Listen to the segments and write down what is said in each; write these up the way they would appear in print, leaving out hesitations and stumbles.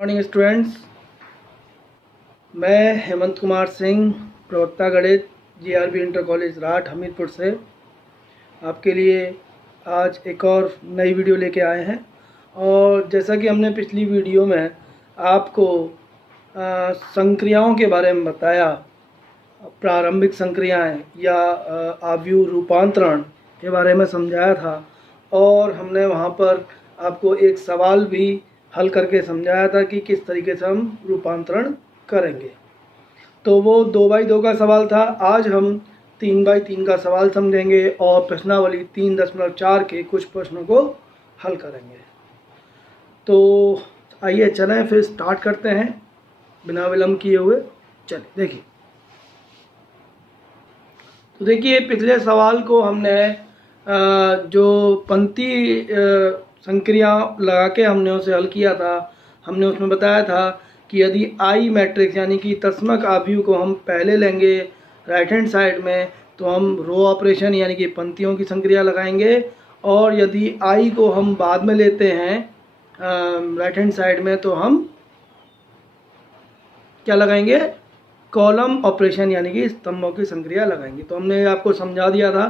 Morning students, मैं हेमंत कुमार सिंह, प्रवक्ता गणित, जीआरबी इंटर कॉलेज राठ हमीरपुर से आपके लिए आज एक और नई वीडियो लेके आए हैं। और जैसा कि हमने पिछली वीडियो में आपको संक्रियाओं के बारे में बताया, प्रारंभिक संक्रियाएं या आव्यूह रूपांतरण के बारे में समझाया था, और हमने वहाँ पर आपको एक सवाल भी हल करके समझाया था कि किस तरीके से हम रूपांतरण करेंगे। तो वो 2x2 का सवाल था। आज हम 3x3 का सवाल समझेंगे और प्रश्नावली 3.4 के कुछ प्रश्नों को हल करेंगे। तो आइए चलें फिर स्टार्ट करते हैं बिना विलंब किए हुए। चलिए देखिए, तो देखिए पिछले सवाल को हमने जो पंक्ति संक्रिया लगा के हमने उसे हल किया था। हमने उसमें बताया था कि यदि आई मैट्रिक्स यानी कि तस्मक आव्यूह को हम पहले लेंगे राइट हैंड साइड में, तो हम रो ऑपरेशन यानी कि पंक्तियों की संक्रिया लगाएंगे, और यदि आई को हम बाद में लेते हैं राइट हैंड साइड में, तो हम क्या लगाएंगे, कॉलम ऑपरेशन यानी कि स्तंभों की संक्रिया लगाएंगे। तो हमने आपको समझा दिया था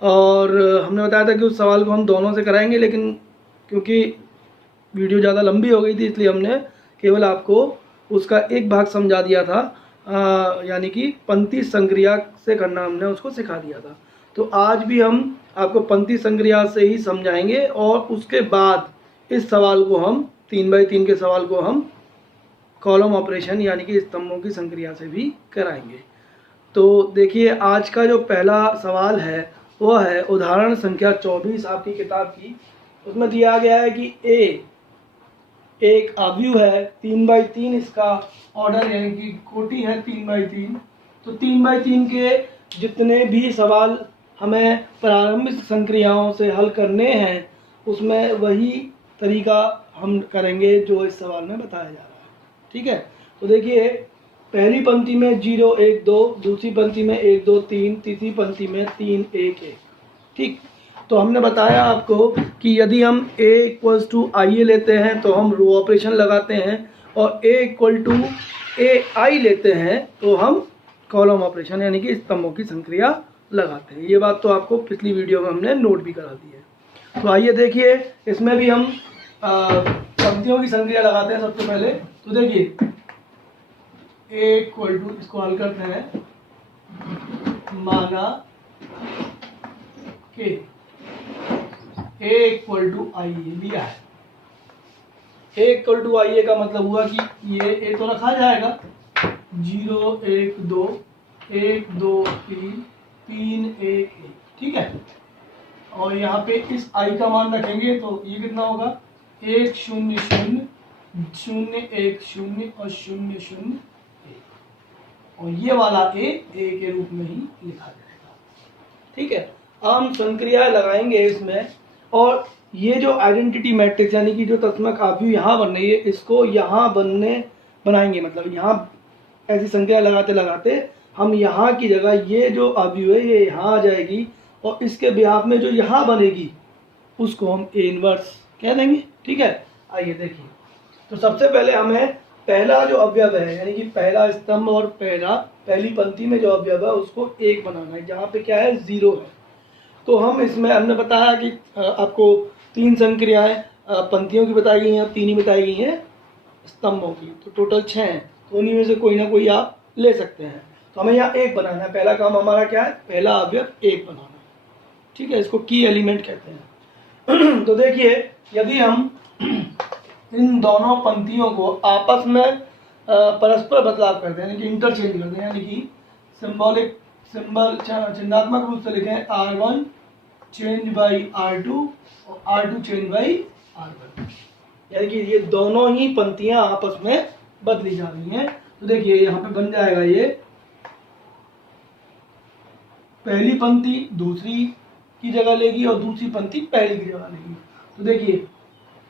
और हमने बताया था कि उस सवाल को हम दोनों से कराएंगे, लेकिन क्योंकि वीडियो ज़्यादा लंबी हो गई थी इसलिए हमने केवल आपको उसका एक भाग समझा दिया था, यानी कि पंक्ति संक्रिया से करना हमने उसको सिखा दिया था। तो आज भी हम आपको पंक्ति संक्रिया से ही समझाएंगे और उसके बाद इस सवाल को हम 3x3 के सवाल को हम कॉलम ऑपरेशन यानी कि स्तंभों की संक्रिया से भी कराएंगे। तो देखिए, आज का जो पहला सवाल है वह है उदाहरण संख्या 24 आपकी किताब की। उसमें दिया गया है कि ए एक आव्यूह है 3x3, इसका ऑर्डर यानी कि कोटि है 3x3। तो 3x3 के जितने भी सवाल हमें प्रारंभिक संक्रियाओं से हल करने हैं उसमें वही तरीका हम करेंगे जो इस सवाल में बताया जा रहा है। ठीक है, तो देखिए पहली पंक्ति में 0 1 2, दूसरी पंक्ति में 1 2 3, तीसरी पंक्ति में 3 1 1। ठीक, तो हमने बताया आपको कि यदि हम a = IA लेते हैं तो हम रो ऑपरेशन लगाते हैं, और a = AI लेते हैं तो हम कॉलम ऑपरेशन यानी कि स्तंभों की संक्रिया लगाते हैं। ये बात तो आपको पिछली वीडियो में हमने नोट भी करा दी है। तो आइए देखिए, इसमें भी हम पंक्तियों की संक्रिया लगाते हैं सबसे पहले। तो देखिए a इसको हल करते हैं, माना कि a = IA लिया है। a = IA का मतलब हुआ कि ये a तो रखा जाएगा, 0 1 2 1 2 3 3 1 1। ठीक है, और यहाँ पे इस i का मान रखेंगे तो ये कितना होगा, 1 0 0 0 1 0 और 0 0 1, और ये वाला a के रूप में ही लिखा जाएगा। ठीक है, हम संक्रिया लगाएंगे इसमें, और ये जो आइडेंटिटी मैट्रिक्स यानी कि जो तस्मक आव्यूह यहाँ बन रही है इसको यहाँ बनाएंगे। मतलब यहाँ ऐसी संक्रिया लगाते लगाते हम यहाँ की जगह ये जो आव्यूह है ये यहाँ आ जाएगी, और इसके बिहाफ में जो यहाँ बनेगी उसको हम A इनवर्स कह देंगे। ठीक है, आइए देखिए। तो सबसे पहले हमें पहला जो अवयव है यानी कि पहला स्तंभ और पहली पंक्ति में जो अवयव है उसको 1 बनाना है, जहाँ पे क्या है 0 है। तो हम इसमें हमने बताया कि आपको 3 संक्रियाएं पंक्तियों की बताई गई हैं, 3 ही बताई गई हैं स्तंभों की, तो टोटल 6 हैं। तो उन्हीं में से कोई ना कोई आप ले सकते हैं। तो हमें यहाँ 1 बनाना है। पहला काम हमारा क्या है, पहला अवयव 1 बनाना है। ठीक है, इसको की एलिमेंट कहते हैं। तो देखिए, यदि हम इन दोनों पंक्तियों को आपस में परस्पर बदलाव करते हैं यानी कि इंटरचेंज करते हैं, यानी कि सिंबल चिन्हात्मक रूप से लिखें R1 चेंज बाई R2 और R2 चेंज बाई R1, यानी कि ये दोनों ही पंक्तियां आपस में बदली जा रही हैं। तो देखिए यहाँ पे बन जाएगा, ये पहली पंक्ति दूसरी की जगह लेगी और दूसरी पंक्ति पहली की जगह लेगी। तो देखिए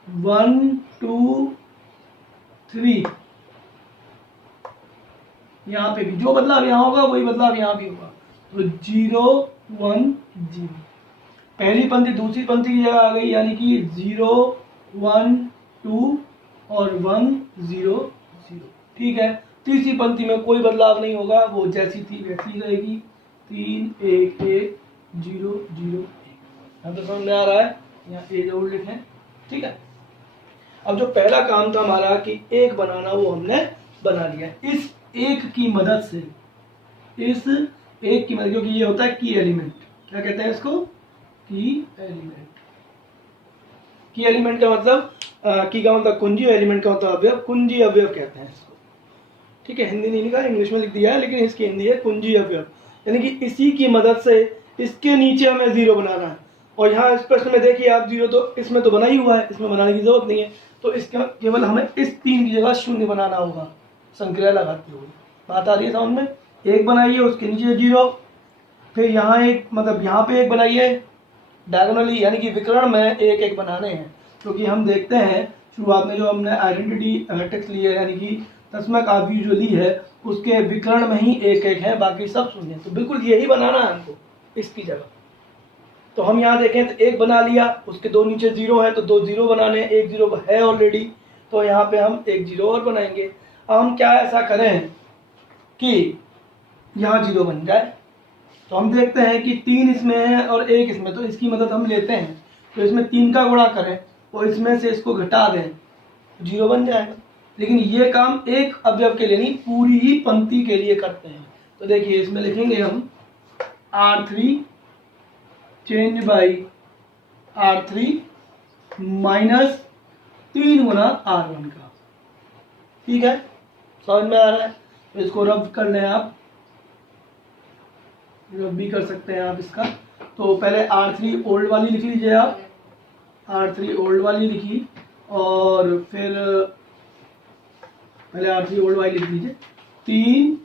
1 2 3, यहाँ पे भी जो बदलाव यहाँ होगा वही बदलाव यहाँ भी होगा। तो 0 1 0, पहली पंक्ति दूसरी पंक्ति की जगह आ गई, यानी कि 0 1 2 और 1 0 0। ठीक है, तीसरी पंक्ति में कोई बदलाव नहीं होगा, वो जैसी थी वैसी रहेगी। 3 1 1 0 0 1। यहाँ तो समझ में आ रहा है, यहाँ ए जरूर लिखें। ठीक है, अब जो पहला काम था हमारा कि एक बनाना, वो हमने बना लिया। इस एक की मदद से, इस एक की मदद, क्योंकि ये होता है की एलिमेंट, क्या कहते हैं इसको, की एलिमेंट। की एलिमेंट का मतलब की का मतलब कुंजी, एलिमेंट का मतलब अवयव, कुंजी अवयव कहते हैं इसको। ठीक है, हिंदी नहीं लिखा, इंग्लिश में लिख दिया है, लेकिन इसकी हिंदी है कुंजी अवयव। यानी कि इसी की मदद से इसके नीचे हमें 0 बनाना है। और यहाँ इस प्रश्न में देखिए आप 0 तो इसमें तो बना ही हुआ है, इसमें बनाने की जरूरत नहीं है, तो इसका केवल हमें इस 3 की जगह 0 बनाना होगा संक्रिया लगाते हुए। बात आ रही है समझ में। एक बनाइए, उसके नीचे 0, फिर यहाँ एक, मतलब यहाँ पे एक बनाइए डायगोनली, यानी कि विकर्ण में एक एक बनाने हैं। क्योंकि हम देखते हैं शुरुआत में जो हमने आइडेंटिटी टेक्स्ट ली है, यानी कि तस्मक आदि जो ली है, उसके विकर्ण में ही एक एक है, बाकी सब शून्य है। तो बिल्कुल यही बनाना है हमको इसकी जगह। तो हम यहाँ देखें तो एक बना लिया, उसके दो नीचे 0 है तो 2 0 बनाने, एक 0 है ऑलरेडी, तो यहाँ पे हम एक 0 और बनाएंगे। अब हम क्या ऐसा करें कि यहाँ 0 बन जाए। तो हम देखते हैं कि 3 इसमें है और 1 इसमें, तो इसकी मदद हम लेते हैं। तो इसमें 3 का गुणा करें और इसमें से इसको घटा दें, 0 बन जाएगा। लेकिन ये काम एक अवयव के लिए नहीं, पूरी ही पंक्ति के लिए करते हैं। तो देखिए इसमें लिखेंगे हम R3 change by R3 minus 3 Guna R1 का। ठीक है, समझ में आ रहा है। तो इसको रब कर लें आप, रब भी कर सकते हैं आप इसका। तो पहले R3 ओल्ड वाली लिख लीजिए आप, R3 ओल्ड वाली लिखी, और फिर पहले R3 ओल्ड वाली लिख लीजिए। 3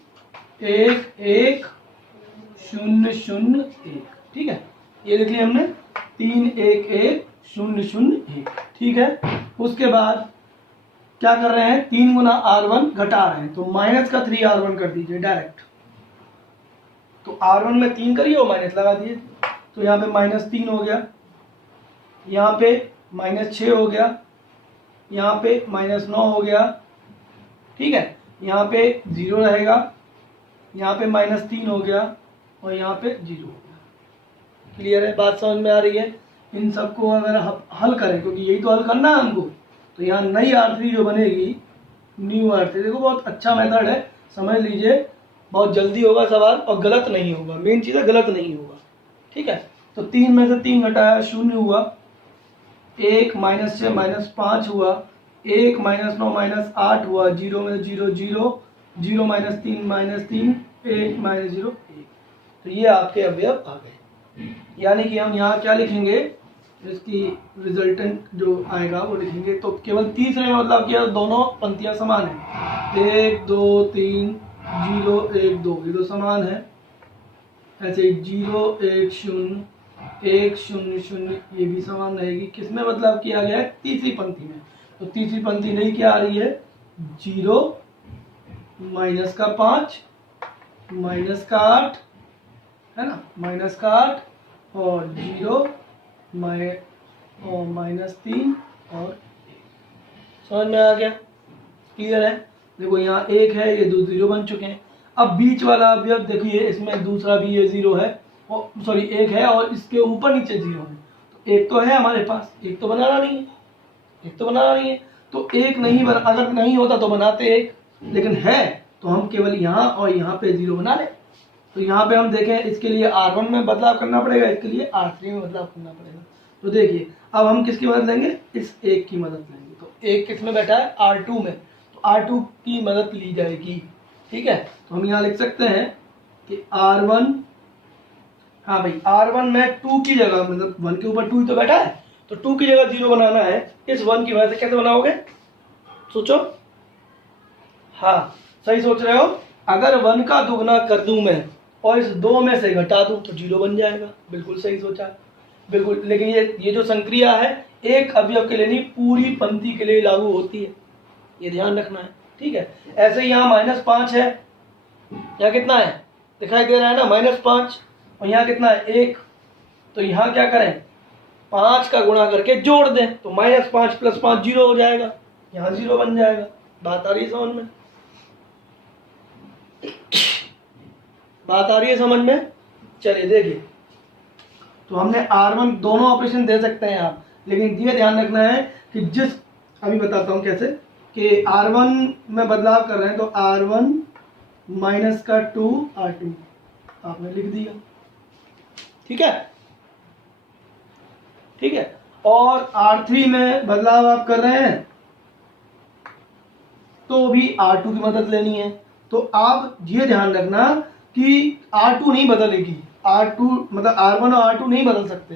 1 1 0 0 1। ठीक है, ये लिख लिया हमने, 3 1 1 0 0 1। ठीक है, उसके बाद क्या कर रहे हैं, 3 गुना R1 घटा रहे हैं, तो माइनस का 3 R1 कर दीजिए डायरेक्ट। तो R1 में 3 करिए और माइनस लगा दिए, तो यहाँ पे -3 हो गया, यहाँ पे -6 हो गया, यहाँ पे -9 हो गया। ठीक है, यहाँ पे 0 रहेगा, यहाँ पे -3 हो गया और यहाँ पे 0 हो गया। क्लियर है, बात समझ में आ रही है। इन सबको अगर हल करें, क्योंकि यही तो हल करना है हमको, तो यहाँ नई R3 जो बनेगी, न्यू R3, देखो बहुत अच्छा मेथड है, समझ लीजिए, बहुत जल्दी होगा सवाल और गलत नहीं होगा। मेन चीज़ है गलत नहीं होगा। ठीक है, तो 3 में से 3 घटाया 0 हुआ, 1 -6 -5 हुआ, 1 -9 -8 हुआ, 0 में 0 0 0 -3 -3 1 -0 1। तो ये आपके अवयव आ गए। यानी कि हम यहाँ क्या लिखेंगे, इसकी रिजल्टेंट जो आएगा वो लिखेंगे। तो केवल तीसरे में मतलब किया दोनों पंक्तियाँ समान है, 1 2 3 0 1 2, ये तो समान है। ऐसे 0 1 0 1 0 0, ये भी समान रहेगी। किसमें बदलाव किया गया है, तीसरी पंक्ति में। तो तीसरी पंक्ति नहीं क्या आ रही है, 0 माइनस का 5 माइनस का 8 है ना, माइनस का 8 और 0 -3 और 1। समझ में आ गया, क्लियर है। देखो यहाँ 1 है, ये 2 0 बन चुके हैं। अब बीच वाला अवयव देखिए, इसमें दूसरा भी ये 0 है, और सॉरी 1 है और इसके ऊपर नीचे 0 है। तो 1 तो है हमारे पास, 1 तो बनाना नहीं है, 1 तो बनाना नहीं है। तो 1 नहीं बना, अगर नहीं होता तो बनाते 1, लेकिन है तो हम केवल यहाँ और यहाँ पे 0 बना लें। तो यहाँ पे हम देखें, इसके लिए R1 में बदलाव करना पड़ेगा, इसके लिए R3 में बदलाव करना पड़ेगा। तो देखिए अब हम किसकी मदद लेंगे, इस 1 की मदद लेंगे। तो 1 किस में बैठा है, R2 में, तो R2 की मदद ली जाएगी। ठीक है, तो हम यहाँ लिख सकते हैं कि R1, हाँ भाई R1 में 2 की जगह, मतलब 1 के ऊपर 2 ही तो बैठा है, तो 2 की जगह 0 बनाना है। इस 1 की मदद से कैसे बनाओगे, सोचो। हाँ सही सोच रहे हो। अगर 1 का दुगना कर दूं मैं और इस 2 में से घटा दूं तो 0 बन जाएगा। बिल्कुल सही सोचा, बिल्कुल। लेकिन ये जो संक्रिया है एक अवयव के लिए नहीं, पूरी पंक्ति के लिए लागू होती है, ये ध्यान रखना है। ठीक है, ऐसे ही यहाँ -5 है, यहाँ कितना है दिखाई दे रहा है ना, -5, और यहाँ कितना है 1। तो यहाँ क्या करें, 5 का गुणा करके जोड़ दें, तो -5 + 5 0 हो जाएगा, यहाँ 0 बन जाएगा। बात आ रही है समझ में? बात आ रही है समझ में? चलिए देखिए, तो हमने R1 दोनों ऑपरेशन दे सकते हैं आप, लेकिन ये ध्यान रखना है कि जिस, अभी बताता हूँ कैसे, कि R1 में बदलाव कर रहे हैं तो R1 माइनस का 2 R2 आपने लिख दिया, ठीक है, ठीक है। और R3 में बदलाव आप कर रहे हैं तो भी R2 की मदद लेनी है। तो आप ये ध्यान रखना कि R2 नहीं बदलेगी, R2 मतलब R1 और R2 नहीं बदल सकते,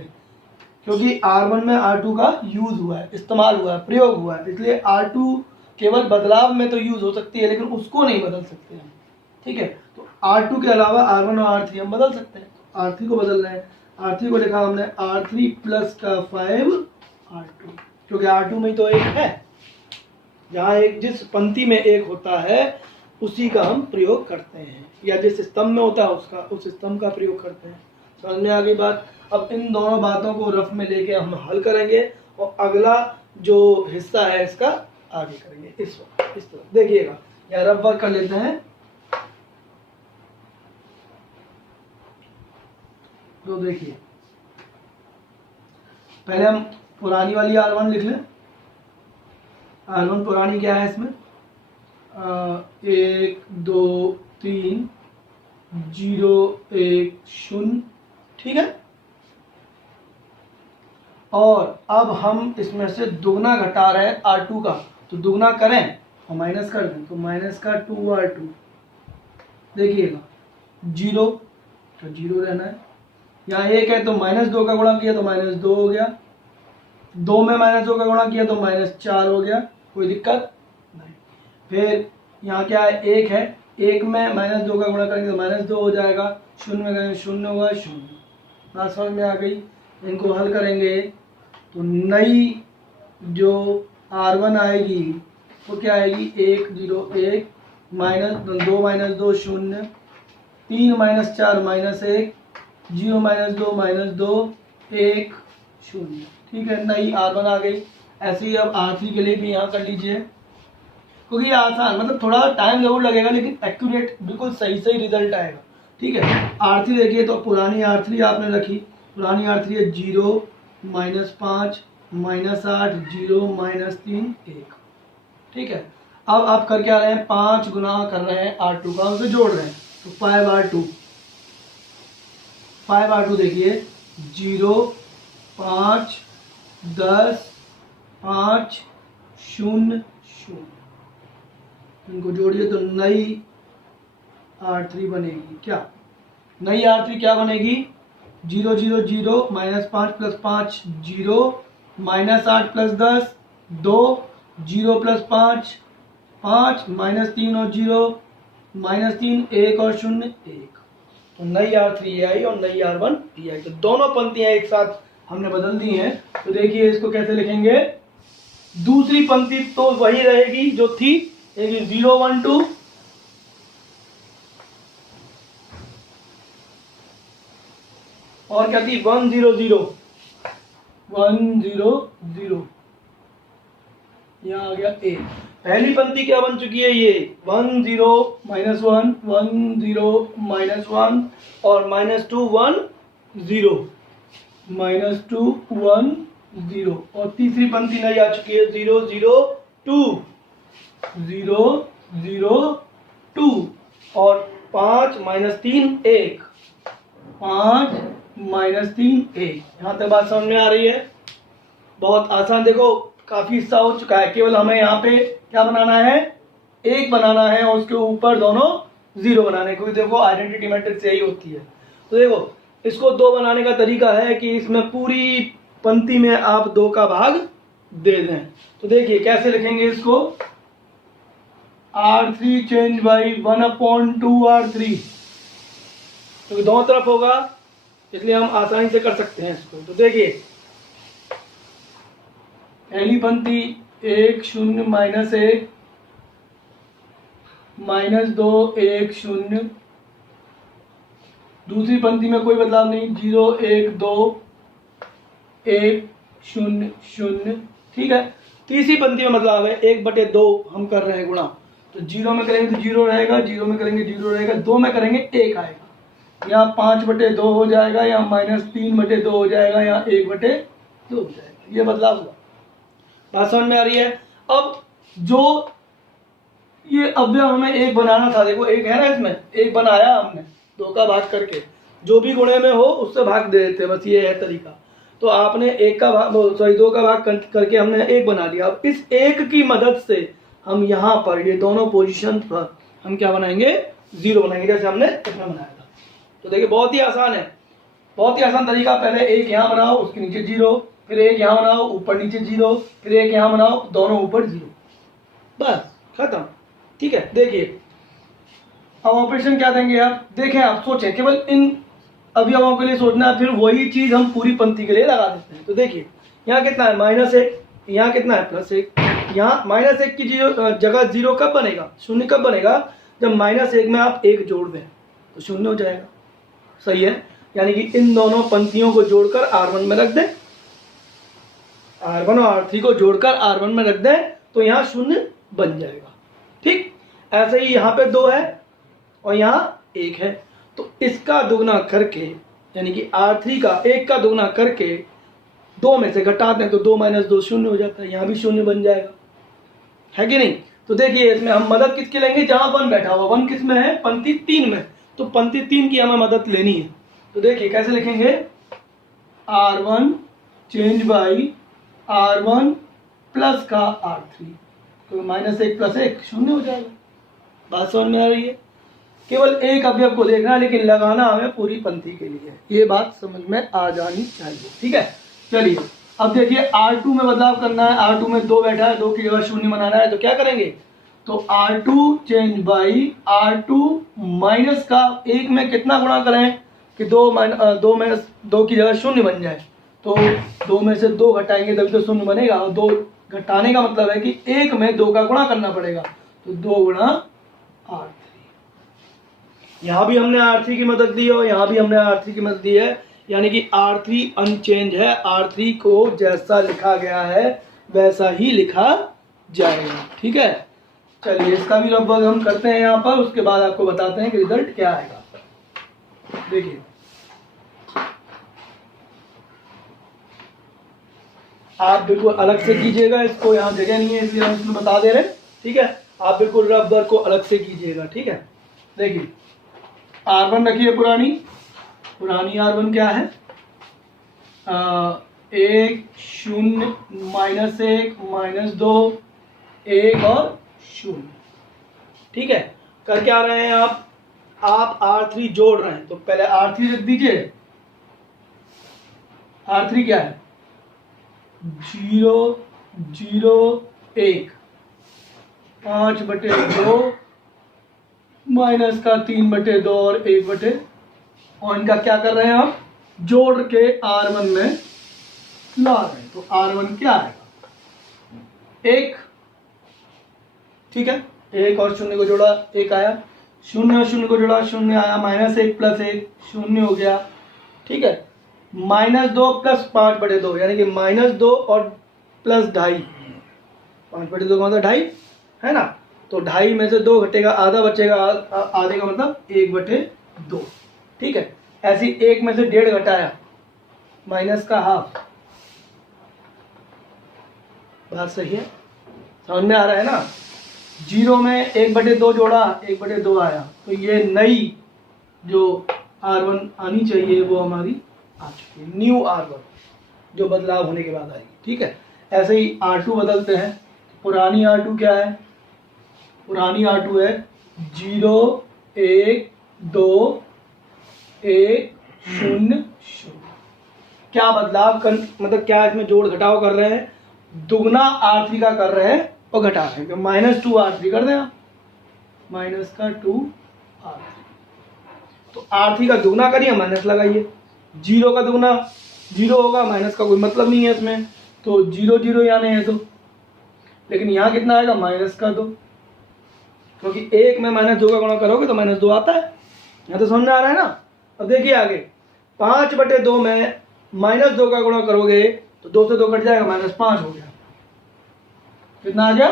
क्योंकि R1 में R2 का यूज हुआ है, इस्तेमाल हुआ है, प्रयोग हुआ है, इसलिए R2 केवल बदलाव में तो यूज हो सकती है, लेकिन उसको नहीं बदल सकते हम, ठीक है। तो R2 के अलावा R1 और R3 हम बदल सकते हैं। तो R3 को बदल रहे हैं, R3 को लिखा हमने R3 प्लस का 5 R2, क्योंकि R2 में तो एक है, जहाँ एक जिस पंक्ति में एक होता है उसी का हम प्रयोग करते हैं, या जिस स्तंभ में होता है उसका, उस स्तंभ का प्रयोग करते हैं। समझ में आ गई बात? अब इन दोनों बातों को रफ में लेके हम हल करेंगे और अगला जो हिस्सा है इसका आगे करेंगे। इस तरह देखिएगा, या रफ वर्क कर लेते हैं। तो देखिए, पहले हम पुरानी वाली R1 लिख लें। R1 पुरानी क्या है इसमें, 1 2 3 0 1 0, ठीक है। और अब हम इसमें से दुगना घटा रहे हैं R2 का, तो दुगना करें और माइनस कर दें, तो माइनस का 2 R2, देखिएगा 0 तो 0 रहना है, यहाँ 1 है तो -2 का गुणा किया तो -2 हो गया, 2 में -2 का गुणा किया तो -4 हो गया, कोई दिक्कत नहीं। फिर यहाँ क्या है, 1 है, 1 में -2 का गुणा करेंगे तो -2 हो जाएगा, 0 में करेंगे 0 होगा, 0। बात समझ में आ गई? इनको हल करेंगे तो नई जो R1 आएगी वो क्या आएगी, 1 0 1 -2 -2 0, 3 -4 -1 0 -2 -2 1 0, ठीक है। नई R1 आ गई। ऐसे ही अब R3 के लिए भी यहाँ कर लीजिए, क्योंकि ये आसान, मतलब थोड़ा टाइम जरूर लगेगा लेकिन एक्यूरेट बिल्कुल सही सही रिजल्ट आएगा, ठीक है। R3 देखिए, तो पुरानी R3 आपने रखी, पुरानी R3 है 0 -5 -8 0 -3 1, ठीक है। अब आप कर क्या रहे हैं, 5 गुना कर रहे हैं R2 का, उसे जोड़ रहे हैं, तो 5 R2 देखिए 0 5 10 5 0 0, इनको जोड़िए तो नई R3 बनेगी। क्या नई R3 क्या बनेगी, 0 0 0 -5 + 5 0 -8 + 10 2 0 + 5 5 -3 और 0 -3 1 और 0 1, तो नई R3 ये आई और नई R1 ये आई, तो दोनों पंक्तियां एक साथ हमने बदल दी हैं। तो देखिए इसको कैसे लिखेंगे, दूसरी पंक्ति तो वही रहेगी जो थी, एक 0 1 2 और क्या थी 1 0 0 1 0 0, यहाँ आ गया A। पहली पंक्ति क्या बन चुकी है, ये 1 0 -1 1 0 -1 और -2 1 0 -2 1 0, और तीसरी पंक्ति नई आ चुकी है 0 0 2 0 0 2 और 5 -3 1 5 -3 1। यहाँ तक बात समझ में आ रही है? बहुत आसान, देखो काफी हिस्सा हो चुका है, केवल हमें यहाँ पे क्या बनाना है, 1 बनाना है और उसके ऊपर दोनों 0 बनाने हैं, क्योंकि देखो आइडेंटिटी मैट्रिक्स यही होती है। तो देखो इसको 2 बनाने का तरीका है कि इसमें पूरी पंक्ति में आप 2 का भाग दे दें। तो देखिए कैसे लिखेंगे इसको, R3 चेंज बाई 1/2 R3, क्योंकि दोनों तरफ होगा इसलिए हम आसानी से कर सकते हैं इसको। तो देखिए पहली पंक्ति 1 0 -1 -2 1 0, दूसरी पंक्ति में कोई बदलाव नहीं, 0 1 2 1 0 0, ठीक है। तीसरी पंक्ति में मतलब है 1/2 हम कर रहे हैं गुणा, तो 0 में करेंगे तो 0 रहेगा, 0 में करेंगे 0 रहेगा, 2 में करेंगे 1 आएगा, यहाँ 5/2 हो जाएगा, यहाँ -3/2 हो जाएगा, यहाँ 1/2 हो जाएगा। ये बदलाव हुआ, बात समझ में आ रही है। अब जो ये अवयव हमें एक बनाना था, देखो एक है ना, इसमें एक बनाया हमने 2 का भाग करके, जो भी गुणे में हो उससे भाग दे देते, बस ये है तरीका। तो आपने 1 का भाग 2 का भाग करके हमने 1 बना दिया। अब इस 1 की मदद से हम यहाँ पर ये दोनों पोजीशन पर हम क्या बनाएंगे, 0 बनाएंगे, जैसे हमने इसमें बनाया था। तो देखिए बहुत ही आसान है, बहुत ही आसान तरीका। पहले 1 यहाँ बनाओ, उसके नीचे 0, फिर 1 यहाँ बनाओ, ऊपर नीचे 0, फिर 1 यहाँ बनाओ, दोनों ऊपर 0, बस खत्म। ठीक है, देखिए अब ऑपरेशन क्या देंगे आप, देखें आप सोचें, केवल इन अवयवों के लिए सोचना है, फिर वही चीज हम पूरी पंक्ति के लिए लगा देते हैं। तो देखिए यहाँ कितना है -1, यहाँ कितना है +1, यहाँ -1 की जगह 0 कब बनेगा, 0 कब बनेगा, जब -1 में आप 1 जोड़ दें तो 0 हो जाएगा। सही है, यानी कि इन दोनों पंक्तियों को जोड़कर R1 में रख दें, R1 और R3 को जोड़कर R1 में रख दें तो यहाँ 0 बन जाएगा। ठीक, ऐसे ही यहाँ पे 2 है और यहाँ 1 है, तो इसका दुगना करके, यानी कि R3 का 1 का दुगना करके 2 में से घटाते हैं तो 2 - 2 0 हो जाता है, यहाँ भी 0 बन जाएगा, है कि नहीं। तो देखिए इसमें हम मदद किसकी लेंगे, जहां 1 बैठा हुआ, 1 किस में है, पंक्ति 3 में, तो पंक्ति 3 की हमें मदद लेनी है। तो देखिए कैसे लिखेंगे, R1 change by R1 plus का R3, तो -1 + 1 0 हो जाएगा। बात समझ में आ रही है, केवल एक अवयव को देखना है, लेकिन लगाना हमें पूरी पंक्ति के लिए, ये बात समझ में आ जानी चाहिए। ठीक है, चलिए अब देखिए R2 में बदलाव करना है, R2 में 2 बैठा है, 2 की जगह 0 बनाना है, तो क्या करेंगे, तो R2 change by R2 minus का 1 में कितना गुणा करें कि 2 में 2 की जगह 0 बन जाए, तो 2 में से 2 घटाएंगे तभी तो 0 बनेगा, और 2 घटाने का मतलब है कि 1 में 2 का गुणा करना पड़ेगा, तो 2 गुणा R3। यहाँ भी हमने R3 की मदद दी और यहाँ भी हमने R3 की मदद दी है, यानी कि R3 अनचेंज है, R3 को जैसा लिखा गया है वैसा ही लिखा जाएगा। ठीक है, चलिए इसका भी लगभग हम करते हैं यहाँ पर, उसके बाद आपको बताते हैं कि रिजल्ट क्या आएगा। देखिए आप बिल्कुल अलग से कीजिएगा, इसको यहाँ जगह नहीं है इसलिए हम इसमें बता दे रहे हैं। ठीक है, आप बिल्कुल रफ वर्क को अलग से कीजिएगा। ठीक है, देखिए R1 रखिए, पुरानी R1 क्या है, 1 0 -1 -2 1 और 0। ठीक है, कर क्या रहे हैं आप R3 जोड़ रहे हैं, तो पहले R3 लिख दीजिए। R3 क्या है, 0 0 1 5/2 माइनस का 3/2 और 1/, और इनका क्या कर रहे हैं आप, जोड़ के R1 में ला रहे हैं, तो R1 क्या आएगा, 1। ठीक है, 1 और 0 को जोड़ा 1 आया, 0 और 0 को जोड़ा 0 आया, -1 + 1 0 हो गया। ठीक है, -2 + 5/2 यानी कि -2 और +2.5, 5/2 का मतलब 2.5 है ना, तो 2.5 में से 2 घटेगा, आधा बचेगा, आधे का मतलब 1/2। ठीक है, ऐसी 1 में से 1.5 घटाया, माइनस का हाफ। बात सही है, समझ में आ रहा है ना। 0 में 1/2 जोड़ा, 1/2 आया, तो ये नई जो R1 आनी चाहिए वो हमारी आ चुकी है, न्यू R1 जो बदलाव होने के बाद आएगी। ठीक है, ऐसे ही R2 बदलते हैं, पुरानी R2 क्या है, पुरानी R2 है 0 1 2 1 0 0। क्या बदलाव कर, मतलब क्या इसमें जोड़ घटाव कर रहे हैं, दुगना R3 का कर रहे हैं और घटा रहे हैं, -2 R3 कर दें आप, -2 R3, तो R3 का दुगना करिए, माइनस लगाइए, 0 का दुगना 0 होगा, माइनस का कोई मतलब नहीं है इसमें, तो 0 0 यहाँ नहीं है, तो लेकिन यहाँ कितना आएगा, -2, क्योंकि 1 में -2 का गुणा करोगे तो -2 आता है। यहाँ तो समझ में आ रहा है ना। अब देखिए आगे, 5/2 में -2 का गुणा करोगे तो 2 से 2 कट जाएगा, -5 हो गया। कितना आ गया?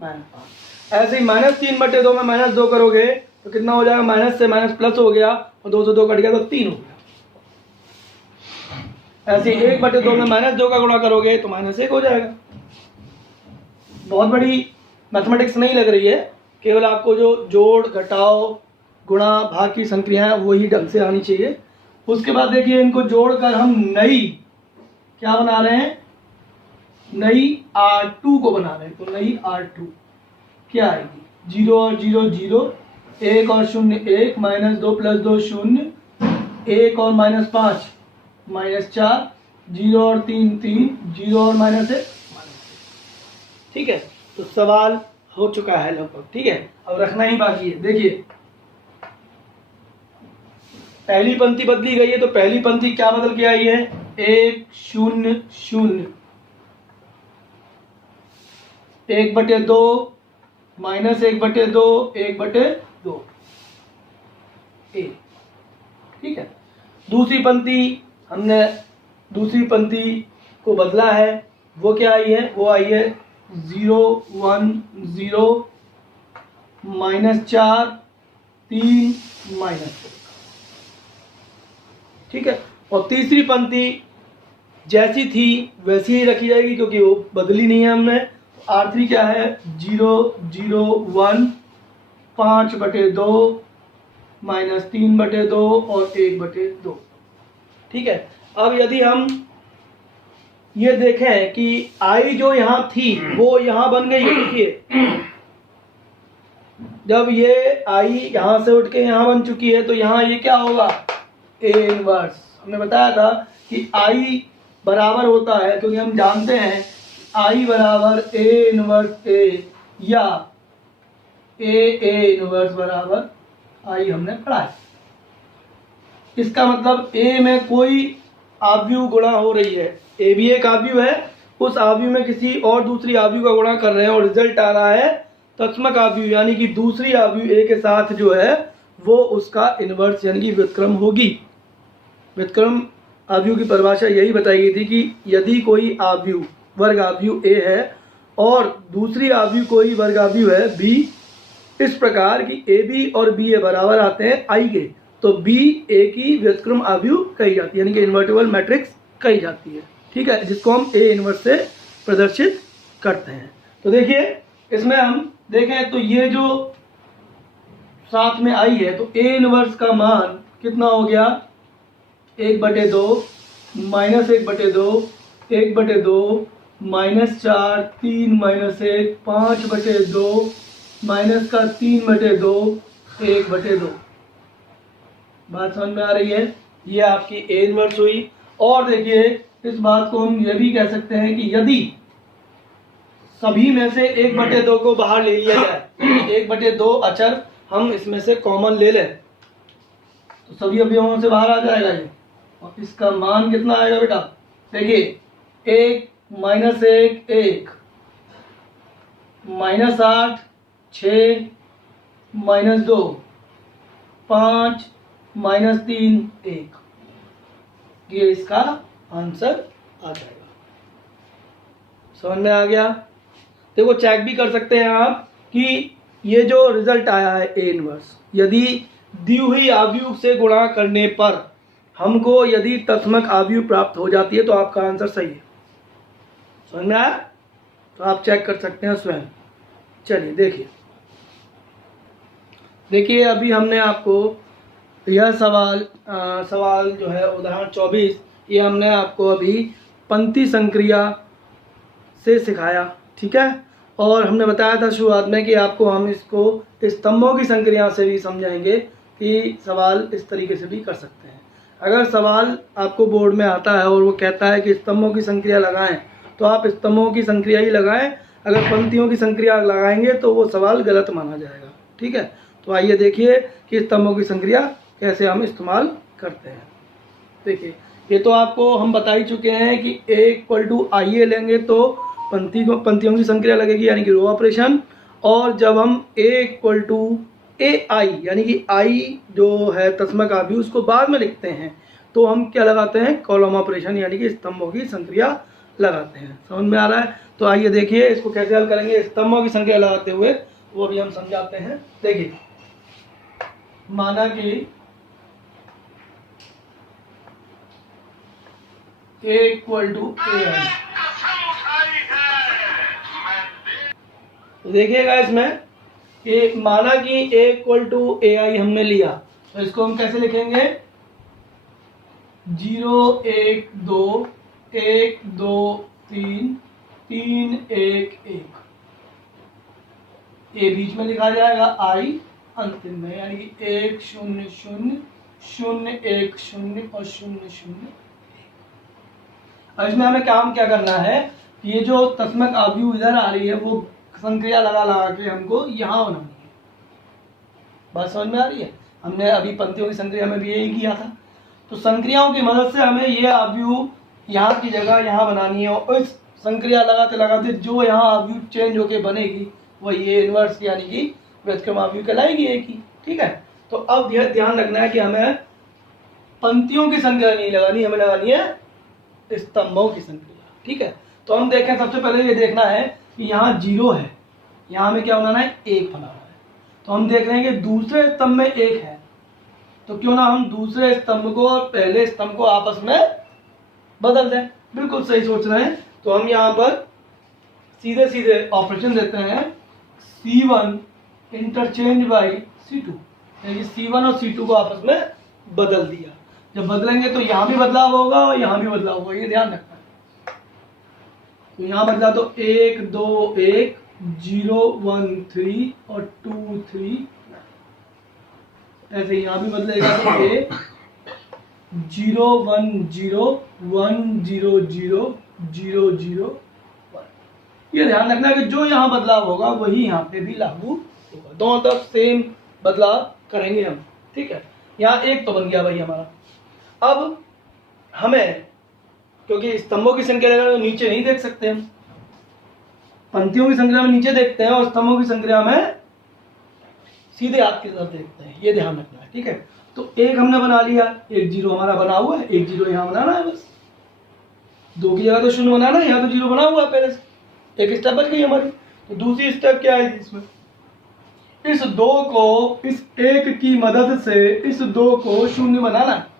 -5। ऐसे ही -3/2 में -2 करोगे तो कितना हो जाएगा? माइनस से माइनस प्लस हो गया और 2 से 2 कट गया तो 3 हो गया। ऐसे 1/2 में -2 का गुणा करोगे तो -1 हो जाएगा। बहुत बड़ी मैथमेटिक्स नहीं लग रही है, केवल आपको जो जोड़ घटाव गुणा भाग की संक्रियाएं वही ढंग से आनी चाहिए। उसके बाद देखिए इनको जोड़कर हम नई क्या बना रहे हैं? नई R2 को बना रहे हैं। तो नई R2 क्या आएगी? 0 और 0 0, 1 और 0 1, -2 + 2 0, 1 और -5 -4, 0 और 3 3, 0 और -1 ठीक है। तो सवाल हो चुका है लगभग, ठीक है। अब रखना ही बाकी है। देखिए पहली पंक्ति बदली गई है, तो पहली पंक्ति क्या बदल के आई है? 1 0 0, 1/2 -1/2 1/2 a, ठीक है। दूसरी पंक्ति हमने दूसरी पंक्ति को बदला है, वो क्या आई है? वो आई है 0 1 0, -4 3 -1, ठीक है। और तीसरी पंक्ति जैसी थी वैसी ही रखी जाएगी क्योंकि वो बदली नहीं है हमने। R3 क्या है? 0 0 1, 5/2, -3/2 और 1/2, ठीक है। अब यदि हम ये देखें कि I जो यहाँ थी वो यहाँ बन गई है। देखिए जब ये I यहाँ से उठ के यहाँ बन चुकी है तो यहाँ ये क्या होगा? A inverse. हमने बताया था कि I बराबर होता है, क्योंकि हम जानते हैं I बराबर A इनवर्स A या A इनवर्स बराबर I हमने पढ़ा है। इसका मतलब A में कोई आव्यूह गुणा हो रही है, A भी एक आव्यूह है, उस आव्यूह में किसी और दूसरी आव्यूह का गुणा कर रहे हैं और रिजल्ट आ रहा है तत्समक आव्यूह, यानी कि दूसरी आव्यूह A के साथ जो है वो उसका इनवर्स यानी कि व्युत्क्रम होगी। व्युत्क्रम आव्यूह की परिभाषा यही बताई गई थी कि यदि कोई आव्यूह वर्ग आव्यूह A है और दूसरी आव्यूह कोई वर्ग आव्यूह है B, इस प्रकार की AB और BA बराबर आते हैं I के, तो BA की व्युत्क्रम आव्यूह कही जाती है, यानी कि इन्वर्टिबल मैट्रिक्स कही जाती है, ठीक है, जिसको हम A इनवर्स से प्रदर्शित करते हैं। तो देखिए इसमें हम देखें तो ये जो साथ में I है तो A इनवर्स का मान कितना हो गया? 1/2, -1/2, 1/2, -4 3 -1, 5/2, -3/2, 1/2। बात समझ में आ रही है? ये आपकी A इनवर्स हुई। और देखिए इस बात को हम ये भी कह सकते हैं कि यदि सभी में से 1/2 को बाहर ले लिया जाए, 1/2 अचर हम इसमें से कॉमन ले लें तो सभी अवयवों से बाहर आ जाएगा ये, और इसका मान कितना आएगा बेटा? देखिए 1 -1 1, -8 6, -2 5, -3 1, ये इसका आंसर आ जाएगा। समझ में आ गया? देखो चेक भी कर सकते हैं आप कि ये जो रिजल्ट आया है A इनवर्स, यदि दी हुई आव्यूह से गुणा करने पर हमको यदि तत्समक आव्यूह प्राप्त हो जाती है तो आपका आंसर सही है। समझ में आया? तो आप चेक कर सकते हैं स्वयं। चलिए देखिए अभी हमने आपको यह सवाल जो है उदाहरण 24, ये हमने आपको अभी पंक्ति संक्रिया से सिखाया, ठीक है। और हमने बताया था शुरुआत में कि आपको हम इसको स्तंभों की संक्रिया से भी समझाएंगे कि सवाल इस तरीके से भी कर सकते हैं। अगर सवाल आपको बोर्ड में आता है और वो कहता है कि स्तंभों की संक्रिया लगाएं तो आप स्तंभों की संक्रिया ही लगाएं, अगर पंक्तियों की संक्रिया लगाएंगे तो वो सवाल गलत माना जाएगा, ठीक है। तो आइए देखिए कि स्तंभों की संक्रिया कैसे हम इस्तेमाल करते हैं। देखिए ये तो आपको हम बता ही चुके हैं कि A = IA लेंगे तो पंक्तियों की संक्रिया लगेगी यानी कि रो ऑपरेशन, और जब हम A = AI यानी कि I जो है तत्समक आव्यूह उसको बाद में लिखते हैं तो हम क्या लगाते हैं? कॉलम ऑपरेशन यानी कि स्तंभों की संक्रिया लगाते हैं। समझ में आ रहा है? तो आइए देखिए इसको कैसे हल करेंगे स्तंभों की संख्या लगाते हुए, वो भी हम समझाते हैं। देखिए, माना कि A इक्वल टू AI, तो देखिएगा इसमें माना कि A इक्वल टू AI हमने लिया, तो इसको हम कैसे लिखेंगे? 0 1 2 1 2 3 3 1 1, ए बीच में लिखा जाएगा, I अंतिम में, यानी कि 1 0 0 0 1 0 और 0 0 1। अब इसमें हमें काम क्या करना है कि ये जो तस्मक आव्यूह इधर आ रही है वो संक्रिया लगा लगा के हमको यहाँ बनानी है। बात समझ में आ रही है? हमने अभी पंक्तियों की संक्रिया में भी यही किया था। तो संक्रियाओं की मदद से हमें ये आव्यूह यहाँ की जगह यहाँ बनानी है, और इस संक्रिया लगाते लगाते जो यहाँ आव्यूह चेंज होके बनेगी वो ये इनवर्स यानी कि व्युत्क्रम आव्यूह कहलाएगी एक ही। ठीक है, तो अब यह ध्यान रखना है कि हमें पंक्तियों की संक्रिया नहीं लगानी, हमें लगानी है स्तंभों की संक्रिया। ठीक है, तो हम देखें, सबसे पहले ये देखना है कि यहाँ 0 है, यहाँ हमें क्या बनाना है? 1 बनाना है। तो हम देख रहे हैं कि दूसरे स्तंभ में 1 है, तो क्यों ना हम दूसरे स्तंभ को और पहले स्तंभ को आपस में बदल दें। बिल्कुल सही सोच रहे हैं। तो हम यहाँ पर सीधे सीधे ऑपरेशन देते हैं, C1 इंटरचेंज बाई C2, यानी C1 और C2 को आपस में बदल दिया। जब बदलेंगे तो यहाँ भी बदलाव होगा और यहाँ भी बदलाव होगा, ये ध्यान रखना है। तो यहाँ बदला तो 1 2 1 0 1 3 और 2 3, ऐसे यहाँ भी बदलेगा तो 0 1 0 1 0 0 0 0 1। ये ध्यान रखना है कि जो यहाँ बदलाव होगा वही यहाँ पे भी लागू होगा, दोनों तरफ सेम बदलाव करेंगे हम। ठीक है, यहाँ 1 तो बन गया भाई हमारा। अब हमें, क्योंकि स्तंभों की संख्या तो नीचे नहीं देख सकते हम, पंक्तियों की संख्या में नीचे देखते हैं और स्तंभों की संख्या में सीधे हाथ की तरफ देखते हैं, ये ध्यान रखना है। ठीक है, तो 1 हमने बना लिया, 1 0 हमारा बना हुआ है, 1 0 यहाँ बनाना है, बस 2 की जगह तो 0 बनाना है, यहाँ तो 0 बना हुआ है पहले से, एक स्टेप बच गई हमारी। तो दूसरी स्टेप क्या है इसमें? इस 2 को, इस 1 की मदद से इस 2 को 0 बनाना है।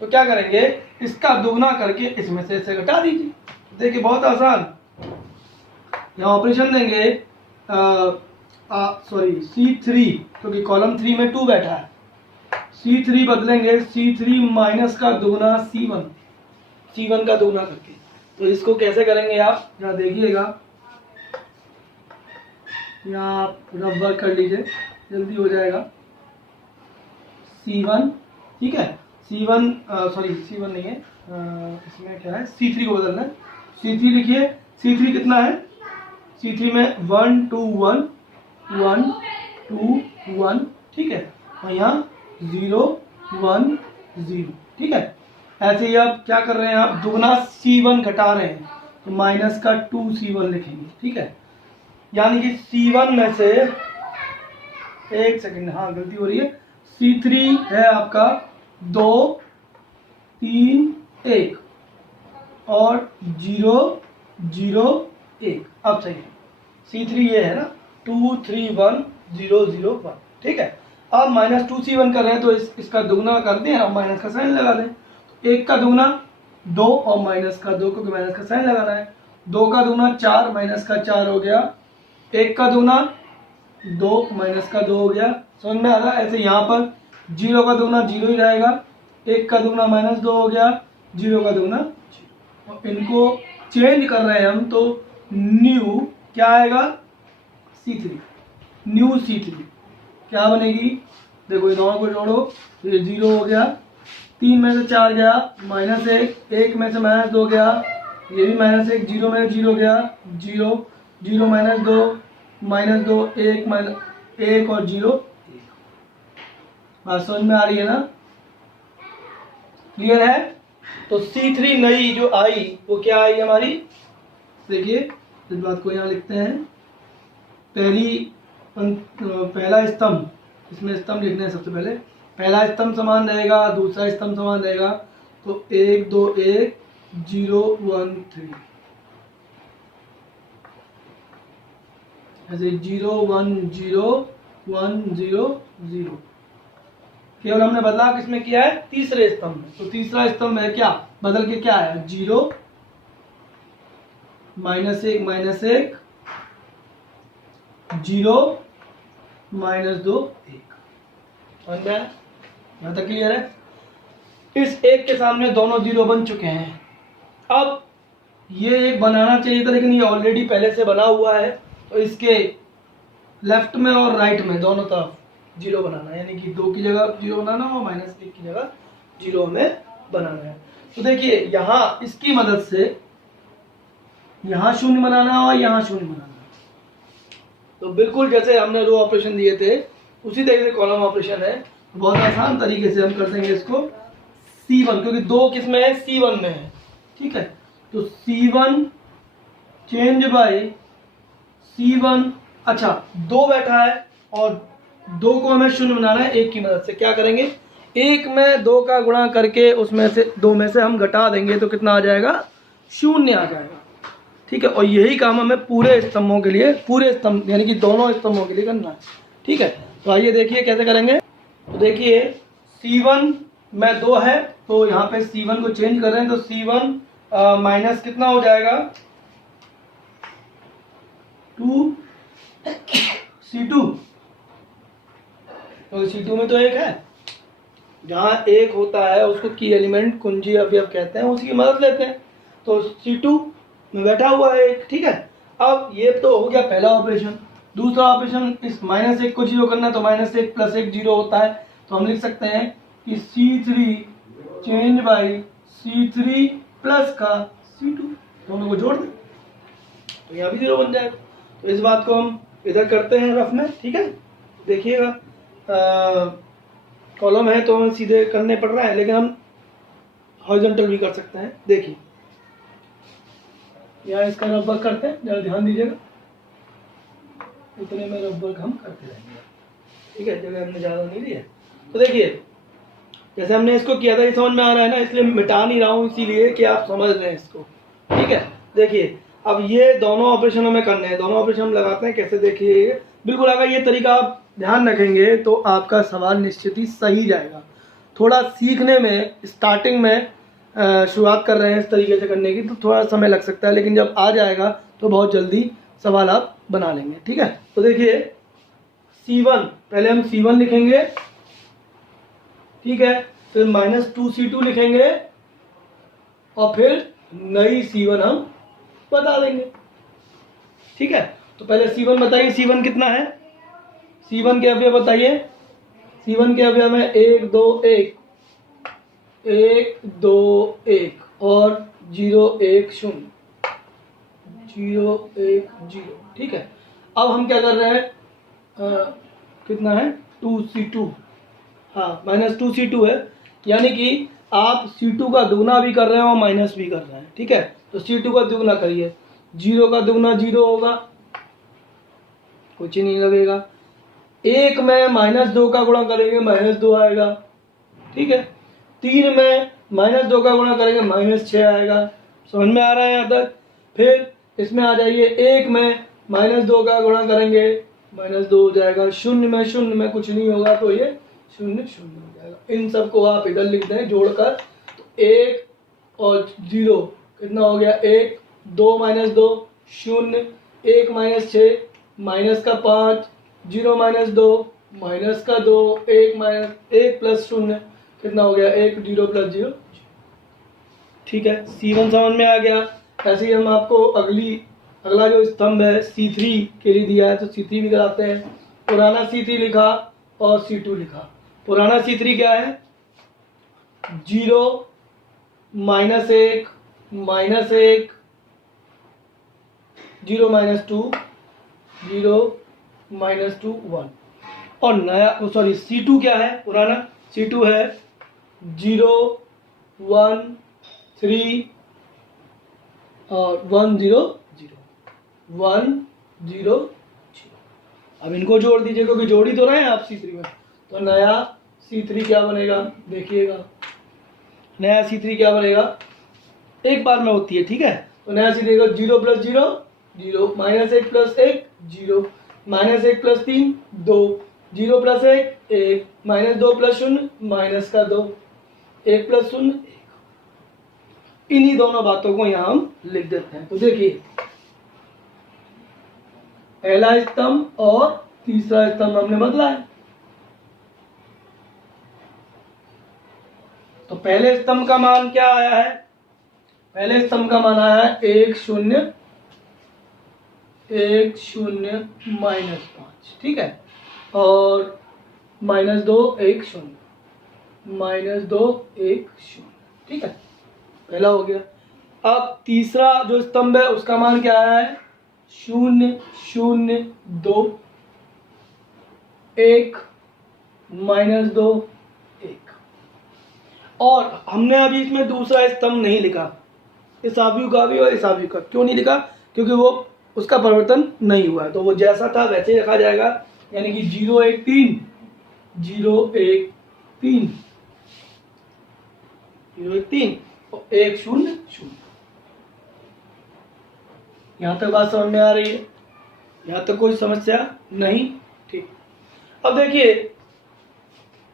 तो क्या करेंगे? इसका दुगना करके इसमें से इसे घटा दीजिए। देखिए बहुत आसान, यहाँ ऑपरेशन देंगे, सॉरी C3, क्योंकि कॉलम 3 में 2 बैठा है, C3 बदलेंगे, C3 माइनस का दुगना C1 का दुगना करके। तो इसको कैसे करेंगे आप यहाँ देखिएगा, यहाँ आप रफ वर्क कर लीजिए, जल्दी हो जाएगा। C1, ठीक है, C1 सॉरी C1 नहीं है, इसमें क्या है, C3 को बदलना है। C3 लिखिए, C3 कितना है? C3 में 1 2 1 1 2 1, ठीक है, और यहाँ 0 1 0, ठीक है। ऐसे ही आप क्या कर रहे हैं, आप दुगना C1 घटा रहे हैं, तो माइनस का 2 C1 लिखेंगे, ठीक है। यानी कि C1 में से, एक सेकंड, हाँ गलती हो रही है, C3 है आपका 2 3 1 और 0 0 1, अब सही है। C3 ये है ना, 2 3 1 0 0 1, ठीक है। अब माइनस 2 C1 कर रहे हैं तो इसका दुगना कर दें और माइनस का साइन लगा दें। तो 1 का दुगना 2 और माइनस का 2, क्योंकि माइनस का साइन लगाना है। 2 का दुगना 4, माइनस का 4 हो गया। 1 का दुगना 2, माइनस का 2 हो गया। समझ में आ रहा है? ऐसे यहाँ पर 0 का दुगना 0 ही रहेगा, 1 का दुगना माइनस 2 हो गया, 0 का दुगना 0। और इनको चेंज कर रहे हैं हम, तो न्यू क्या आएगा, C3, न्यू C3 क्या बनेगी, देखो ये दोनों को जोड़ो, ये 0 हो गया, 3 में से 4 गया, माइनस 1, 1 में से माइनस 2 गया, ये भी माइनस 1, 0 में 0 गया, 0 0 माइनस 2 माइनस 2, 1 माइनस 1 और 0 1। बात समझ में आ रही है ना? क्लियर है? तो C3 नई जो आई वो क्या आई हमारी, देखिए इस बात को यहाँ लिखते हैं। पहला स्तंभ, इसमें स्तंभ लिखने हैं सबसे पहले। पहला स्तंभ समान रहेगा, दूसरा स्तंभ समान रहेगा, तो 1 2 1 0 1 3। ऐसे 0 1 0 1 0 0। केवल हमने बदलाव किसमें किया है? तीसरे स्तंभ में। तो तीसरा स्तंभ है क्या, बदल के क्या है? 0 -1 -1 0 -2 1। समझ में आया? यहाँ तक क्लियर है? इस एक के सामने दोनों 0 बन चुके हैं। अब ये एक बनाना चाहिए था, लेकिन ये ऑलरेडी पहले से बना हुआ है, तो इसके लेफ्ट में और राइट में दोनों तरफ 0 बनाना है, यानी कि 2 की जगह 0 बनाना और -1 की जगह 0 हमें बनाना है। तो देखिए यहाँ इसकी मदद से यहाँ 0 बनाना है और यहाँ 0 बनाना है। तो बिल्कुल जैसे हमने रो ऑपरेशन दिए थे उसी तरीके से कॉलम ऑपरेशन है। बहुत आसान तरीके से हम कर देंगे इसको। C1, क्योंकि 2 किस में है? C1 में है। ठीक है, तो C1 चेंज बाय C1। अच्छा, 2 बैठा है और 2 को हमें 0 बनाना है 1 की मदद से। क्या करेंगे? 1 में 2 का गुणा करके उसमें से 2 में से हम घटा देंगे तो कितना आ जाएगा? 0 आ जाएगा। ठीक है, और यही काम हमें पूरे स्तंभों के लिए, पूरे स्तंभ यानी कि दोनों स्तंभों के लिए करना है। ठीक है, तो आइए देखिए कैसे करेंगे। तो देखिए C1 में 2 है, तो यहाँ पे C1 को चेंज कर रहे हैं, तो C1 माइनस कितना हो जाएगा? 2 C2। तो C2 में तो 1 है, जहाँ 1 होता है उसको की एलिमेंट कुंजी अवयव कहते हैं, उसी की मदद लेते हैं। तो C2 में बैठा हुआ है 1। ठीक है, अब ये तो हो गया पहला ऑपरेशन। दूसरा ऑपरेशन, इस -1 को 0 करना, तो -1 + 1 0 होता है। तो हम लिख सकते हैं कि C3 change by C3 plus का C2, दोनों को जोड़ दें तो यहाँ भी 0 बन जाएगा। तो इस बात को हम इधर करते हैं रफ में। ठीक है, देखिएगा कॉलम है तो हमें सीधे करने पड़ रहा है, लेकिन हम हॉरिजॉन्टल भी कर सकते हैं। देखिए यहाँ इसका रफ वर्क करते हैं, जरा ध्यान दीजिएगा। इतने में रफ वर्क हम करते रहेंगे। ठीक है, जगह हमने ज़्यादा नहीं ली है। तो देखिए जैसे हमने इसको किया था, ये समझ में आ रहा है ना, इसलिए मिटा नहीं रहा हूँ, इसीलिए कि आप समझ रहे हैं इसको। ठीक है, देखिए अब ये दोनों ऑपरेशन हमें करने हैं। दोनों ऑपरेशन हम लगाते हैं कैसे, देखिए बिल्कुल अगर ये तरीका आप ध्यान रखेंगे तो आपका सवाल निश्चित ही सही जाएगा। थोड़ा सीखने में, स्टार्टिंग में शुरुआत कर रहे हैं इस तरीके से करने की, तो थोड़ा समय लग सकता है, लेकिन जब आ जाएगा तो बहुत जल्दी सवाल आप बना लेंगे। ठीक है, तो देखिए C1, पहले हम C1 लिखेंगे। ठीक है, फिर -2 C2 लिखेंगे और फिर नई C1 हम बता देंगे। ठीक है, तो पहले C1 बताइए, C1 कितना है? C1 के अवयव बताइए। C1 के अवयव में 1 2 1 1 2 1 और 0 1 0 0 1 0। ठीक है, अब हम क्या कर रहे हैं? कितना है? 2 C2। हाँ, -2 C2 है, यानी कि आप C2 का दुगना भी कर रहे हैं और माइनस भी कर रहे हैं। ठीक है, तो C2 का दुगना करिए, 0 का दुगना 0 होगा, कुछ ही नहीं लगेगा। 1 में -2 का गुणा करेंगे -2 आएगा। ठीक है, 3 में -2 का गुणा करेंगे -6 आएगा। समझ में आ रहा है यहाँ तक? फिर इसमें आ जाइए, 1 में -2 का गुणा करेंगे -2 हो जाएगा। 0 में कुछ नहीं होगा, तो ये 0 0 हो जाएगा। इन सबको आप इधर लिख दें जोड़कर, तो 1 और 0 कितना हो गया? 1 2 -2 0 1 -6 -5 0 -2 -2 1 + 0 कितना हो गया? 1 0 + 0। ठीक है, C1 समझ में आ गया। ऐसे ही हम आपको अगला जो स्तंभ है C3 के लिए दिया है, तो C3 भी कराते हैं। पुराना C3 लिखा और C2 लिखा। पुराना C3 क्या है? 0 -1 -1 0 -2 0 -2 1। और नया C2 क्या है? पुराना C2 है 0 1 3 और 1 0 0 1 0 0। अब इनको जोड़ दीजिए, क्योंकि जोड़ ही तो रहे हैं आप C3 में। तो नया C3 क्या बनेगा? देखिएगा नया C3 क्या बनेगा, एक बार में होती है। ठीक है, तो नया C3 0 + 0 0, minus 1 plus 1 0, minus 1 plus 3 2, 0 plus 1 1, minus 2 plus 0 minus का 2, 1 प्लस 0 1। इन्हीं दोनों बातों को यहाँ हम लिख देते हैं। तो देखिए पहला स्तंभ और तीसरा स्तंभ हमने बदला है। तो पहले स्तंभ का मान क्या आया है? पहले स्तंभ का मान आया है 1 0 1 0 माइनस 5, ठीक है, और माइनस 2 1 0, माइनस 2 1 0, ठीक है, पहला हो गया। अब तीसरा जो स्तंभ है उसका मान क्या आया है? 0 0 2 1 माइनस 2 1। और हमने अभी इसमें दूसरा स्तंभ नहीं लिखा, इस आव्यूह का भी और इस आव्यूह का। क्यों नहीं लिखा? क्योंकि वो उसका परिवर्तन नहीं हुआ है, तो वो जैसा था वैसे ही रखा जाएगा। यानी कि 0 1 3 0 1 3 0 1 3 और 1 0 0। यहाँ तक बात समझ में आ रही है? यहाँ तक कोई समस्या नहीं? ठीक। अब देखिए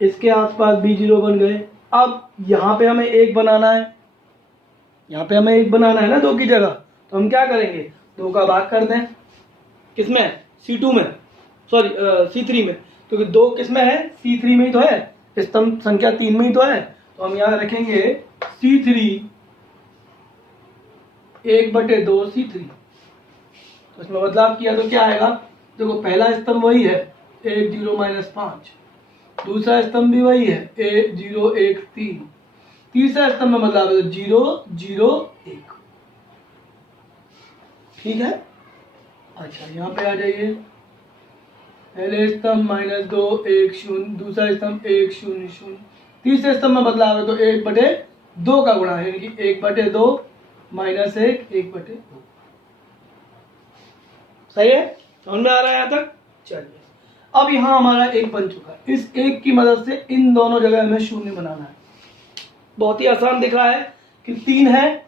इसके आसपास भी 0 बन गए। अब यहाँ पे हमें 1 बनाना है, यहाँ पे हमें 1 बनाना है ना 2 की जगह। तो हम क्या करेंगे? 2 का भाग कर दें। किसमें? C2 में, सॉरी C3 में, क्योंकि 2 किसमें है? C3 में ही तो है, स्तंभ संख्या 3 में ही तो है। तो हम यहाँ रखेंगे C3 1/2 C3। तो इसमें बदलाव किया तो क्या आएगा? देखो पहला स्तंभ वही है 1 0 माइनस 5, दूसरा स्तंभ भी वही है 1 0 1 3, तीसरा स्तंभ में बदलाव है 0 0 1, ठीक है। अच्छा यहाँ पे आ जाइए, पहले स्तंभ माइनस 2 1 0, दूसरा स्तंभ 1 0 0, तीसरे स्तंभ में बदलाव है तो 1/2 का गुणा है, यानी कि 1/2 माइनस 1 1/2। सही है? समझ में आ रहा है यहाँ तक? चलिए अब यहाँ हमारा 1 बन चुका है। इस 1 की मदद से इन दोनों जगह हमें 0 बनाना है। बहुत ही आसान दिख रहा है कि 3 है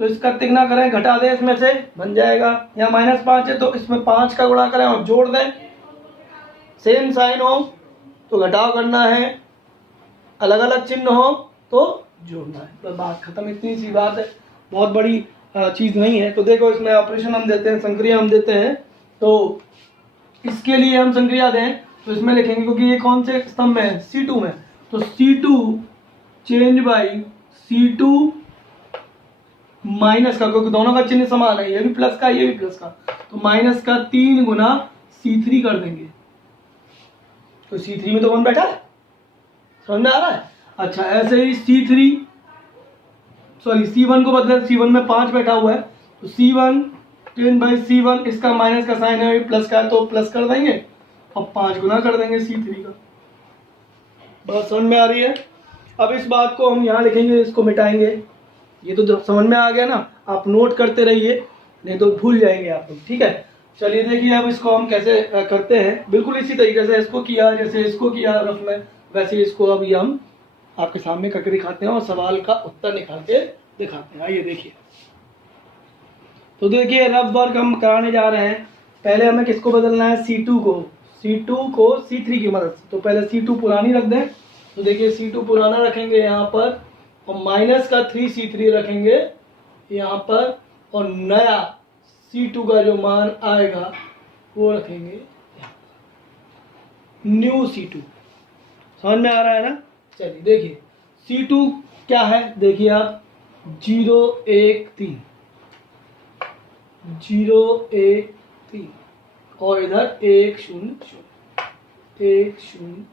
तो इसका तिगुना करें, घटा दें, इसमें से बन जाएगा। यहाँ -5 है तो इसमें 5 का गुणा करें और जोड़ दें। सेम साइन हो तो घटाव करना है, अलग अलग चिन्ह हो तो जोड़ना है। तो बात खत्म, इतनी सी बात है, बहुत बड़ी चीज़ नहीं है। तो देखो इसमें ऑपरेशन हम देते हैं, संक्रिया हम देते हैं। तो इसके लिए हम संक्रिया दें तो इसमें लिखेंगे, क्योंकि ये कौन से स्तंभ में है? C2 में। तो C2 change by C2 minus का, क्योंकि दोनों का चिन्ह समान है, ये भी प्लस का ये भी प्लस का, तो माइनस का 3 गुना C3 कर देंगे। तो C3 में तो 1 बैठा है, समझ में आ रहा है? अच्छा ऐसे ही C1 को बदले, C1 में 5 बैठा हुआ है तो C1 10 बाई C1, इसका माइनस का साइन है, प्लस का, तो प्लस कर देंगे और 5 गुना कर देंगे C3 का। बात समझ में आ रही है? अब इस बात को हम यहाँ लिखेंगे, इसको मिटाएंगे। ये तो समझ में आ गया ना? आप नोट करते रहिए, नहीं तो भूल जाएंगे आप लोग, ठीक है। चलिए देखिए अब इसको हम कैसे करते हैं। बिल्कुल इसी तरीके से इसको किया, जैसे इसको किया रफ में, वैसे इसको अभी हम आपके सामने करके दिखाते हैं और सवाल का उत्तर निकाल के दिखाते हैं। आइए देखिए। तो देखिए रफ वर्क हम कराने जा रहे हैं। पहले हमें किसको बदलना है? C2 को, C2 को C3 की मदद से। तो पहले C2 पुरानी रख दें। तो देखिए C2 पुराना रखेंगे यहाँ पर, और माइनस का 3C3 रखेंगे यहाँ पर, और नया C2 का जो मान आएगा वो रखेंगे न्यू C2। समझ में आ रहा है ना? चलिए देखिए C2 क्या है, देखिए आप 0 1 3 0 1 3 और इधर 1 0 0 1 0 0,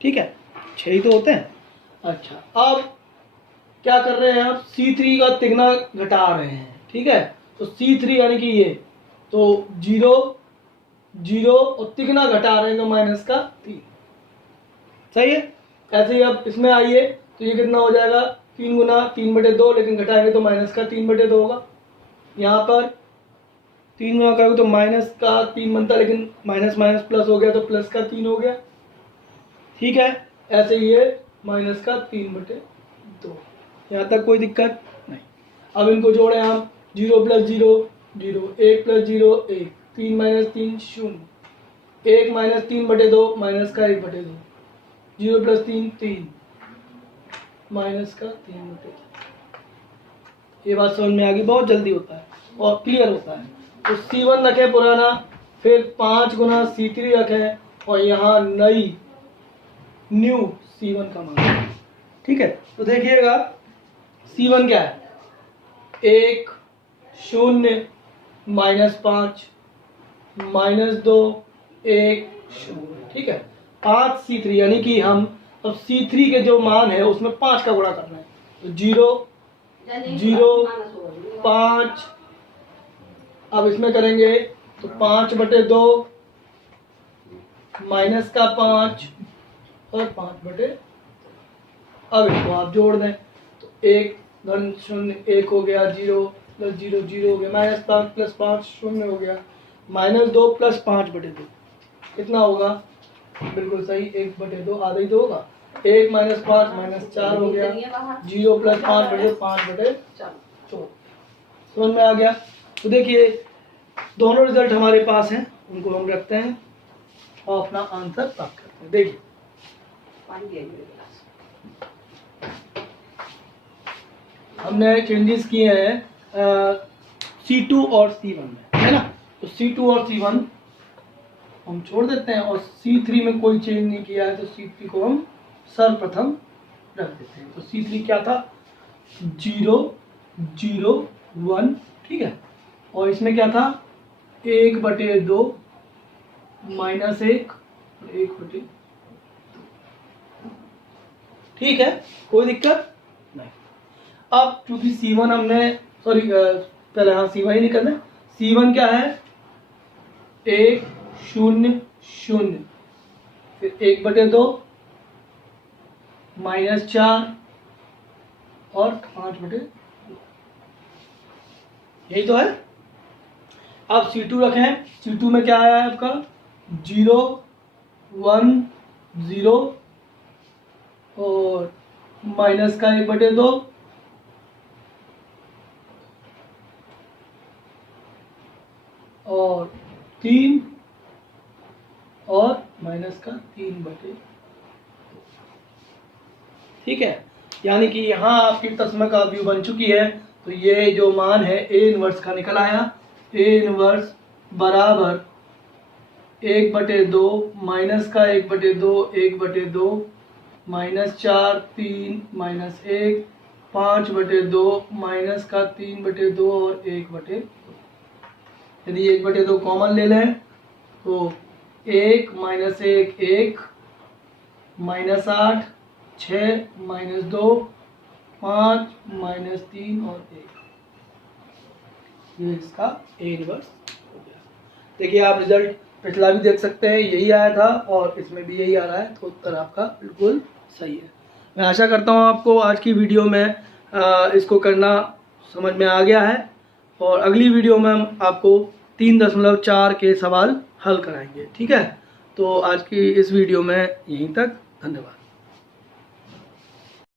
ठीक है, 6 ही तो होते हैं। अच्छा अब क्या कर रहे हैं आप? C3 का तिगुना घटा रहे हैं, ठीक है। तो C3 यानी कि ये, तो 0 0 और तिगुना घटा रहे हैं तो माइनस का 3, सही है। ऐसे ही अब इसमें आइए तो ये कितना हो जाएगा? 3 गुना 3/2, लेकिन घटाएंगे तो माइनस का 3/2 होगा। यहाँ पर 3 गुना करोगे तो माइनस का 3 बनता, लेकिन माइनस माइनस प्लस हो गया तो प्लस का 3 हो गया, ठीक है। ऐसे ही ये माइनस का 3/2, यहाँ तक कोई दिक्कत नहीं। अब इनको जोड़ें हम, 0 + 0 0, 1 + 0 1, 3 - 3 0, 1 - 3/2 माइनस का 1/2, 0 + 3 3 माइनस का 3/2। ये बात समझ में आ गई, बहुत जल्दी होता है और क्लियर होता है। तो C1 रखें पुराना, फिर 5 गुना C3 रखें और यहाँ न्यू C1 का मान। ठीक है, तो देखिएगा C1 क्या है, 1 0 -5 -2 1 0। ठीक है, 5 C3 यानी कि हम अब C3 के जो मान है उसमें 5 का गुणा करना है। तो 0 0 5, अब इसमें करेंगे तो 5/2 माइनस का 5 और 5/, अब इसको आप जोड़ दें तो 1 धन 0 1 हो गया, 0 + 0 0 हो गया, -5 + 5 0 हो गया, -2 + 5/2 कितना होगा, बिल्कुल सही 1/2, आधा ही तो होगा। 1 - 5 -4 हो गया, 0 + 5/2 5/4। समझ में आ गया। तो देखिए दोनों रिजल्ट हमारे पास हैं, उनको हम रखते हैं और अपना आंसर प्राप्त करते हैं। देखिए हमने चेंजेस किए हैं C2 और C1 में, है ना। तो C2 और C1 हम छोड़ देते हैं और C3 में कोई चेंज नहीं किया है, तो C3 को हम सर्वप्रथम रख देते हैं। तो C3 क्या था, 0 0 1। ठीक है, और इसमें क्या था, 1/2 -1 1/2। ठीक है, कोई दिक्कत नहीं। अब चूंकि C1 हमने पहले C1 ही नहीं करना। C1 क्या है, 1 0 0, फिर 1/2 -4 और 5/2, यही तो है। अब C2 रखें, C2 में क्या आया है आपका, 0 1 0 और माइनस का 1/2 और 3 और माइनस का 3/2। ठीक है, यानी कि यहाँ आपकी तस्मा का व्यू बन चुकी है। तो ये जो मान है A इनवर्स का निकल आया। A इनवर्स बराबर 1/2 माइनस का 1/2 1/2 -4 3 -1 5/2 माइनस का 3/2 और 1/2। यदि 1/2 कॉमन ले लें तो 1 -1 1 -8 6 -2 5 -3 और 1। ये इसका A इनवर्स हो गया। देखिए आप रिजल्ट पिछला भी देख सकते हैं, यही आया था और इसमें भी यही आ रहा है। तो उत्तर आपका बिल्कुल सही है। मैं आशा करता हूँ आपको आज की वीडियो में इसको करना समझ में आ गया है और अगली वीडियो में हम आपको 3.4 के सवाल हल कराएंगे। ठीक है, तो आज की इस वीडियो में यहीं तक, धन्यवाद।